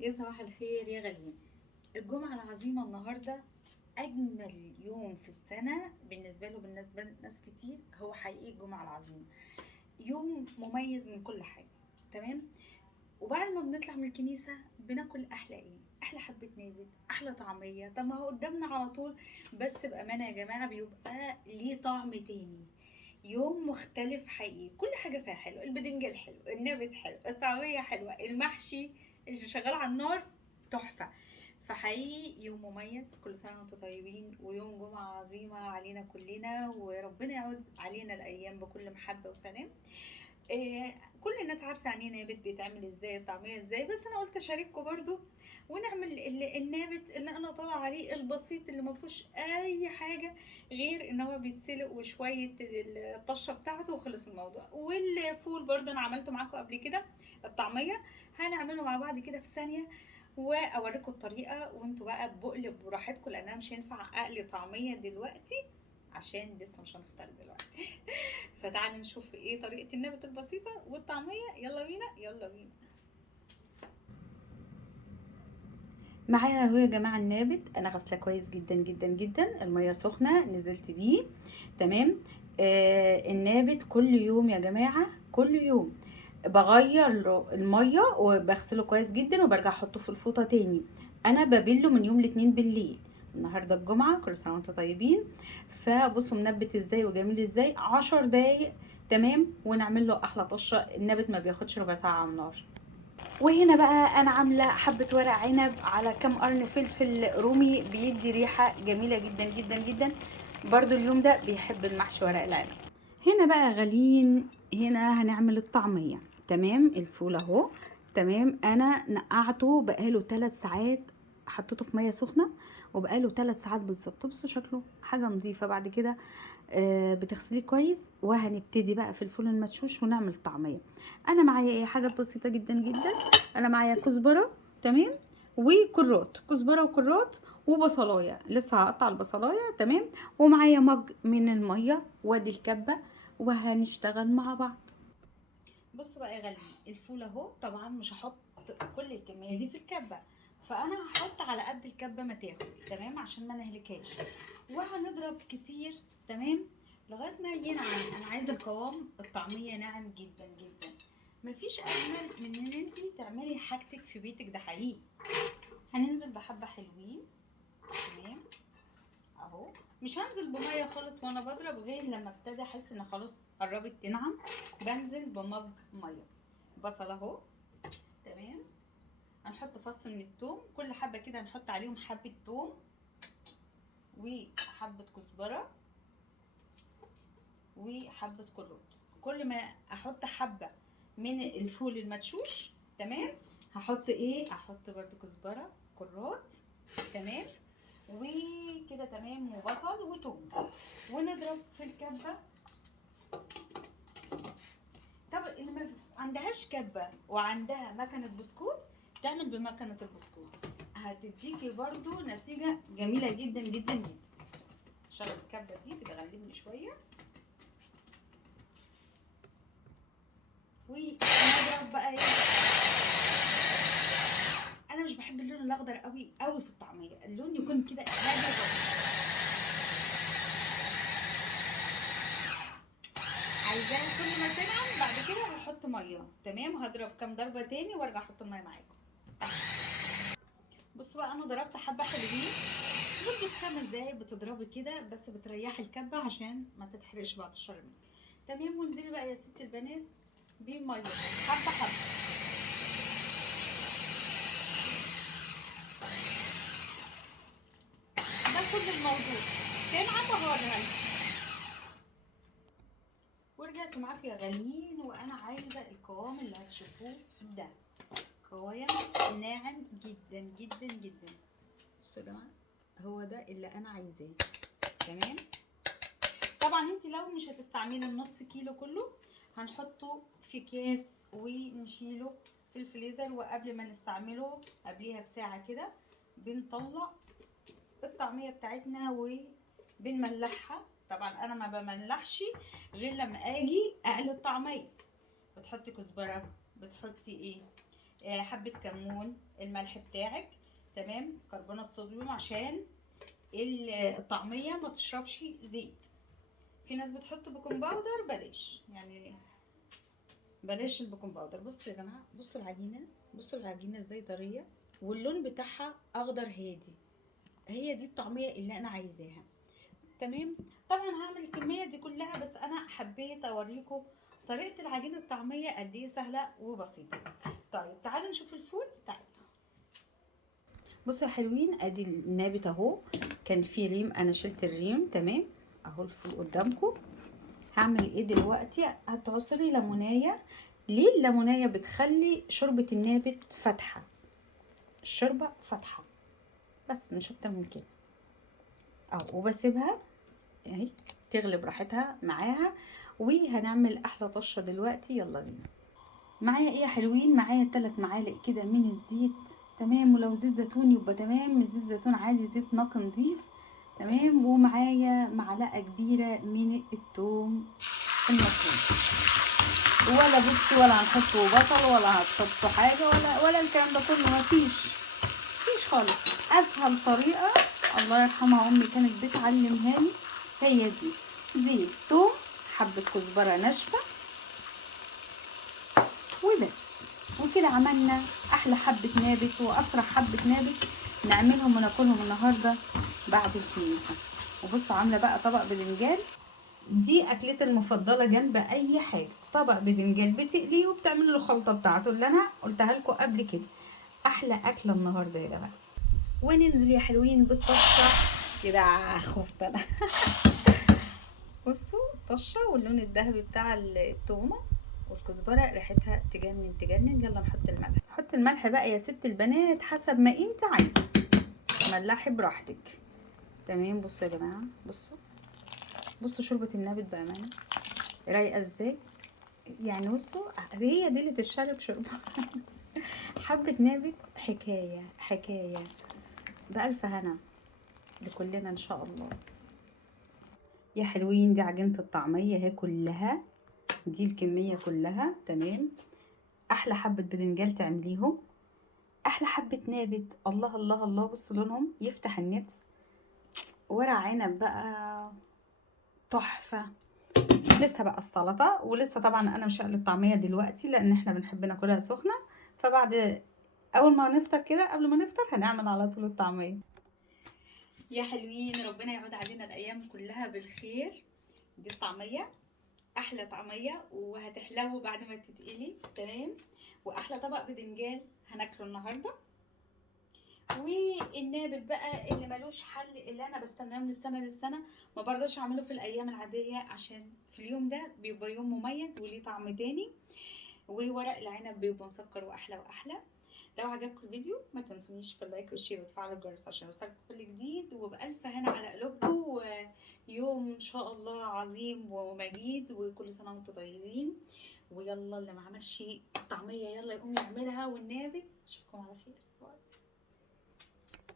يا صباح الخير يا غاليين. الجمعة العظيمة النهاردة أجمل يوم في السنة بالنسبة له، بالنسبة لناس كتير هو حقيقي الجمعة العظيمة. يوم مميز من كل حاجة. تمام. وبعد ما بنطلع من الكنيسة بناكل أحلى إيه؟ أحلى حبة نابت، أحلى طعمية. طب ما هو قدامنا على طول. بس بأمانة يا جماعة بيبقى ليه طعم تاني. يوم مختلف حقيقي، كل حاجة فيها حلو، البدنجان حلو، النابت حلو، الطعمية حلوة، المحشي اللي شغال على النار تحفة. فحقيقي يوم مميز، كل سنة وانتم طيبين، ويوم جمعة عظيمة علينا كلنا، وربنا يعود علينا الأيام بكل محبة وسلام. كل الناس عارفة يعني ايه نابت بيتعمل ازاي، الطعمية ازاي، بس انا قلت اشارككم برضو ونعمل النابت اللي انا طالعه عليه البسيط، اللي ما فيهوش اي حاجة غير ان هو بيتسلق وشوية الطشة بتاعته وخلص الموضوع. والفول برضو انا عملته معاكم قبل كده، الطعمية. هنعمله مع بعض كده في ثانية واوريكم الطريقة، وانتوا بقى بقلب براحتكم، لان انا مش هينفع اقلي طعمية دلوقتي عشان لسه مش هنفطر دلوقتي. فتعالوا نشوف ايه طريقة النبت البسيطة والطعمية. يلا بينا يلا بينا. معايا اهو يا جماعة النابت، انا غسله كويس جدا جدا جدا، المية سخنة نزلت بيه. تمام. النابت كل يوم يا جماعة، كل يوم بغير له المية وبغسله كويس جدا وبرجع احطه في الفوطة تاني. انا ببله من يوم الاثنين بالليل. النهاردة الجمعة، كل سنة وانتم طيبين. فبصوا منبت ازاي وجميل ازاي، 10 دقايق. تمام. ونعمل له احلى طشة، النابت ما بياخدش ربع ساعة على النار. وهنا بقى انا عامله حبه ورق عنب على كام قرن فلفل رومي، بيدي ريحه جميله جدا جدا جدا. برضو اليوم ده بيحب المحشي ورق العنب. هنا بقى غاليين، هنا هنعمل الطعميه. تمام. الفول اهو. تمام. انا نقعته بقاله 3 ساعات، حطيته في ميه سخنه وبقاله 3 ساعات بالظبط. بصوا شكله حاجه نظيفه. بعد كده بتغسليه كويس، وهنبتدي بقى في الفول المدشوش ونعمل طعميه. انا معايا ايه؟ حاجات بسيطه جدا جدا. انا معايا كزبره. تمام. وكرات، كزبره وكرات وبصلايه، لسه هقطع البصلايه. تمام. ومعايا مج من الميه وادي الكبه، وهنشتغل مع بعض. بصوا بقى يا غالي، الفول اهو. طبعا مش هحط كل الكميه دي في الكبه، فانا هحط على قد الكبه ما تاخد. تمام. عشان ما نهلكهاش. وهنضرب كتير. تمام. لغايه ما ينعم. انا عايزه القوام الطعميه ناعم جدا جدا. مفيش اجمل من ان انت تعملي حاجتك في بيتك، ده حقيقي. هننزل بحبه حلوين. تمام. اهو. مش هنزل بميه خالص وانا بضرب، غير لما ابتدي احس ان خلاص قربت تنعم بنزل بمج ميه. بصل اهو. تمام. هنحط فص من الثوم، كل حبه كده هنحط عليهم حبه ثوم وحبه كزبره وحبه كرات. كل ما احط حبه من الفول المدشوش، تمام، هحط ايه؟ احط برده كزبره، كرات. تمام. وكده تمام، وبصل وتوم. ونضرب في الكبه. طب اللي ما عندهاش كبه وعندها مكنه بسكوت، تعمل بمكنه البسكوت، هتديكي برضو نتيجه جميله جدا جدا جدا. شغل الكبه دي كده، غلبني شويه. ونضرب بقى ايه. انا مش بحب اللون الاخضر قوي قوي في الطعميه، اللون يكون كده هادي بسيط. عايزاها كل ما تنعم بعد كده هحط ميه. تمام. هضرب كام ضربه تاني وارجع احط الميه معاكم. بصوا بقى، انا ضربت حبه حلوين مدة 5 دقايق. بتضربي كده بس بتريحي الكبة عشان ما تتحرقش بعد الشر منك. تمام. وانزلي بقى يا ست البنات بمية حبة حبة. ده كل الموضوع. تنعم وهوريها لكم. ورجعت معاكم يا غاليين، وانا عايزة القوام اللي هتشوفوه ده، قوام ناعم جدا جدا جدا. بصوا يا جماعة، هو ده اللي انا عايزاه. تمام. طبعا انت لو مش هتستعملي النص كيلو كله، هنحطه في اكياس ونشيله في الفريزر، وقبل ما نستعمله قبليها بساعة كده بنطلع الطعمية بتاعتنا وبنملحها. طبعا انا ما بملحش غير لما اجي اقلي الطعمية. بتحطي كزبرة، بتحطي ايه، حبة كمون، الملح بتاعك، تمام، كربونات الصوديوم عشان الطعمية ما تشربش زيت. في ناس بتحط بيكنج باودر، بلاش يعني، بلاش البيكنج باودر. بصوا يا جماعة، بصوا العجينة، بصوا العجينة ازاي طرية، واللون بتاعها اخضر هادي. هي دي الطعمية اللي انا عايزاها. تمام. طبعا هعمل الكمية دي كلها، بس انا حبيت اوريكم طريقة العجينة الطعمية قد ايه سهلة وبسيطة. طيب تعالوا نشوف الفول. تعالوا بصوا يا حلوين، ادي النابت اهو، كان فيه ريم انا شلت الريم، تمام. اهو الفول قدامكم. هعمل ايه دلوقتي؟ هتعصري ليمونية. ليه الليمونية؟ بتخلي شوربة النابت فاتحة، الشوربة فاتحة، بس مش اكتر من كده. اهو وبسيبها اهي تغلي براحتها معاها. وهنعمل احلى طشه دلوقتي، يلا بينا. معايا ايه يا حلوين؟ معايا 3 معالق كده من الزيت، تمام. ولو زيت زيتون يبقى تمام، مش زيت زيتون عادي، زيت نقي نضيف، تمام. ومعايا معلقه كبيره من الثوم المفروم. ولا بصي، ولا هنحطوا بصل، ولا هتحطوا حاجه، ولا الكلام ده كله، مفيش خالص. اسهل طريقه الله يرحمها امي كانت بتعلمها لي هي دي. زيت، توم، حبه كزبره ناشفه، وبس. وكده عملنا احلى حبه نابت واسرع حبه نابت نعملهم وناكلهم النهارده بعد الكنيسه. وبصوا عامله بقى طبق بدنجان، دي اكلتي المفضله جنب اي حاجه. طبق بدنجان بتقليه وبتعملي له الخلطه بتاعته اللي انا قلتها لكم قبل كده. احلى اكله النهارده يا جماعه. وننزل يا حلوين بالطشه كده، خفت انا. بصوا الطشه واللون الذهبي بتاع التومه والكزبره، ريحتها تجنن تجنن. يلا نحط الملح. حط الملح بقى يا ست البنات حسب ما انت عايزه، ملحي براحتك، تمام. بصوا يا جماعه، بصوا شوربه النابت بامانه رايقه ازاي يعني. بصوا هي دي اللي تشرب شوربه. حبه نابت حكايه بألف هنا لكلنا ان شاء الله. يا حلوين، دي عجينه الطعميه اهي كلها، دي الكميه كلها، تمام. احلى حبه بدنجان تعمليهم، احلى حبه نابت، الله الله الله. بصوا لونهم يفتح النفس. ورق عنب بقى تحفه. لسه بقى السلطه، ولسه طبعا انا مش هقلي الطعميه دلوقتي لان احنا بنحب ناكلها سخنه. فبعد اول ما نفطر كده، قبل ما نفطر هنعمل على طول الطعميه. يا حلوين، ربنا يعود علينا الايام كلها بالخير. دي الطعميه، احلى طعميه وهتحلو بعد ما تتقلي، تمام. واحلى طبق بدنجان هناكله النهارده. والنابت بقى اللي ملوش حل، اللي انا بستناه من السنه للسنه، ما برضاش اعمله في الايام العاديه عشان في اليوم ده بيبقى يوم مميز وليه طعم تاني. وورق العنب بيبقى مسكر واحلى واحلى. لو عجبكم الفيديو ما تنسونيش في اللايك والشير وتفعلوا الجرس عشان يوصلكم كل جديد. وبألف هنا على قلوبكم، ويوم ان شاء الله عظيم ومجيد، وكل سنه وانتم طيبين. ويلا اللي ما عملش طعميه يلا يقوم يعملها، والنابت اشوفكم على خير. باي.